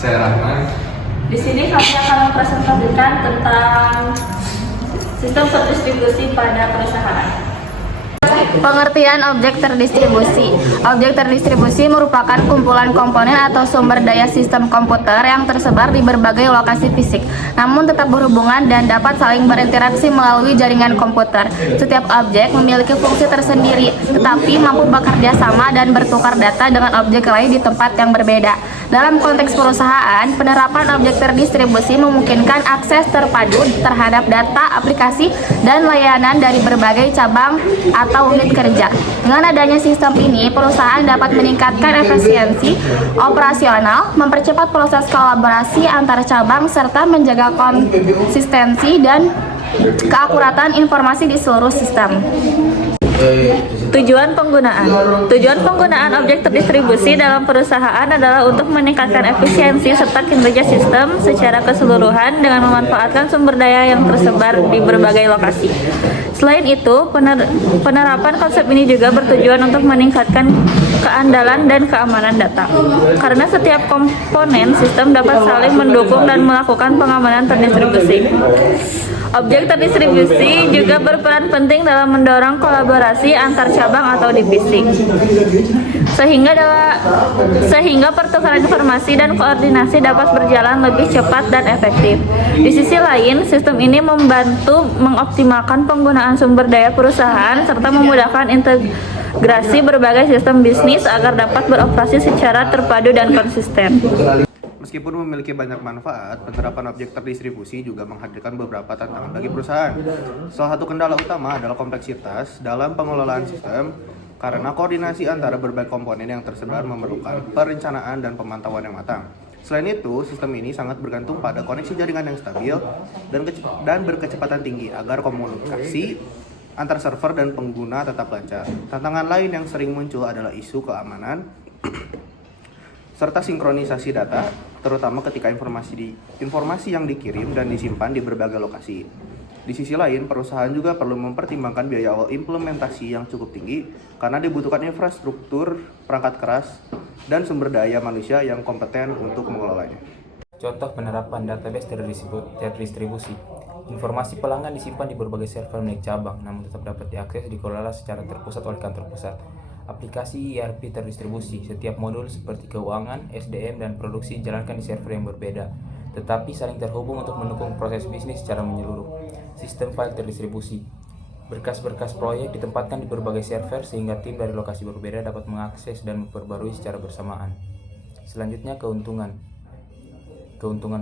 Saya Rahman. Di sini kami akan mempresentasikan tentang sistem terdistribusi pada perusahaan. Pengertian objek terdistribusi. Objek terdistribusi merupakan kumpulan komponen atau sumber daya sistem komputer yang tersebar di berbagai lokasi fisik, namun tetap berhubungan dan dapat saling berinteraksi melalui jaringan komputer. Setiap objek memiliki fungsi tersendiri, tetapi mampu bekerja sama dan bertukar data dengan objek lain di tempat yang berbeda. Dalam konteks perusahaan, penerapan objek terdistribusi memungkinkan akses terpadu terhadap data, aplikasi, dan layanan dari berbagai cabang atau unit kerja. Dengan adanya sistem ini, perusahaan dapat meningkatkan efisiensi operasional, mempercepat proses kolaborasi antar cabang, serta menjaga konsistensi dan keakuratan informasi di seluruh sistem. Tujuan penggunaan objek terdistribusi dalam perusahaan adalah untuk meningkatkan efisiensi serta kinerja sistem secara keseluruhan dengan memanfaatkan sumber daya yang tersebar di berbagai lokasi. Selain itu, penerapan konsep ini juga bertujuan untuk meningkatkan keandalan dan keamanan data. Karena setiap komponen sistem dapat saling mendukung dan melakukan pengamanan terdistribusi. Objek terdistribusi juga berperan penting dalam mendorong kolaborasi antar cabang atau divisi, sehingga pertukaran informasi dan koordinasi dapat berjalan lebih cepat dan efektif. Di sisi lain, sistem ini membantu mengoptimalkan penggunaan sumber daya perusahaan serta memudahkan integrasi berbagai sistem bisnis agar dapat beroperasi secara terpadu dan konsisten. Meskipun memiliki banyak manfaat, penerapan objek terdistribusi juga menghadirkan beberapa tantangan bagi perusahaan. Salah satu kendala utama adalah kompleksitas dalam pengelolaan sistem, karena koordinasi antara berbagai komponen yang tersebar memerlukan perencanaan dan pemantauan yang matang. Selain itu, sistem ini sangat bergantung pada koneksi jaringan yang stabil dan berkecepatan tinggi agar komunikasi antar server dan pengguna tetap lancar. Tantangan lain yang sering muncul adalah isu keamanan serta sinkronisasi data, terutama ketika informasi yang dikirim dan disimpan di berbagai lokasi. Di sisi lain, perusahaan juga perlu mempertimbangkan biaya awal implementasi yang cukup tinggi karena dibutuhkan infrastruktur, perangkat keras, dan sumber daya manusia yang kompeten untuk mengelolanya. Contoh penerapan database terdistribusi. Informasi pelanggan disimpan di berbagai server milik cabang, namun tetap dapat diakses dikelola secara terpusat oleh kantor pusat. Aplikasi ERP terdistribusi. Setiap modul seperti keuangan, SDM, dan produksi dijalankan di server yang berbeda, tetapi saling terhubung untuk mendukung proses bisnis secara menyeluruh. Sistem file terdistribusi. Berkas-berkas proyek ditempatkan di berbagai server sehingga tim dari lokasi berbeda dapat mengakses dan memperbarui secara bersamaan. Selanjutnya, keuntungan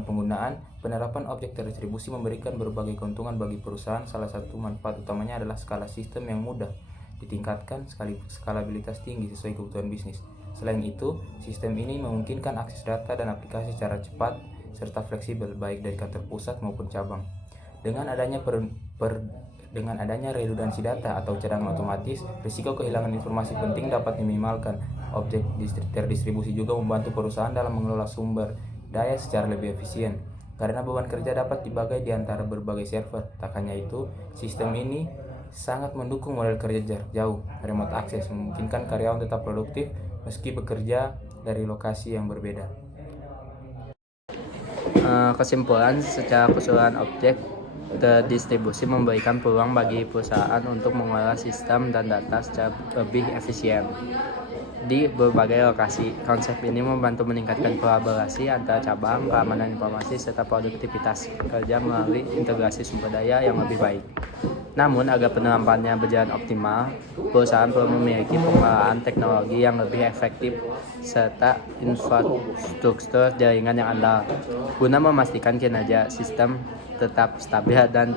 penggunaan. Penerapan objek terdistribusi memberikan berbagai keuntungan bagi perusahaan. Salah satu manfaat utamanya adalah skala sistem yang mudah ditingkatkan, skalabilitas tinggi sesuai kebutuhan bisnis. Selain itu, sistem ini memungkinkan akses data dan aplikasi secara cepat serta fleksibel baik dari kantor pusat maupun cabang. Dengan adanya redundansi data atau cadangan otomatis, risiko kehilangan informasi penting dapat diminimalkan. Objek terdistribusi juga membantu perusahaan dalam mengelola sumber daya secara lebih efisien, karena beban kerja dapat dibagi di antara berbagai server. Tak hanya itu, sistem ini sangat mendukung model kerja jarak jauh, remote access, memungkinkan karyawan tetap produktif meski bekerja dari lokasi yang berbeda. Kesimpulan, secara keseluruhan objek terdistribusi memberikan peluang bagi perusahaan untuk mengelola sistem dan data secara lebih efisien di berbagai lokasi. Konsep ini membantu meningkatkan kolaborasi antar cabang, keamanan informasi, serta produktivitas kerja melalui integrasi sumber daya yang lebih baik. Namun, agar penerapannya berjalan optimal, perusahaan perlu memiliki pengelolaan teknologi yang lebih efektif serta infrastruktur jaringan yang andal guna memastikan kinerja sistem tetap stabil dan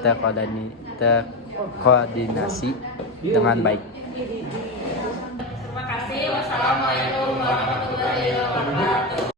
terkoordinasi dengan baik. Terima kasih. Wassalamualaikum warahmatullahi wabarakatuh.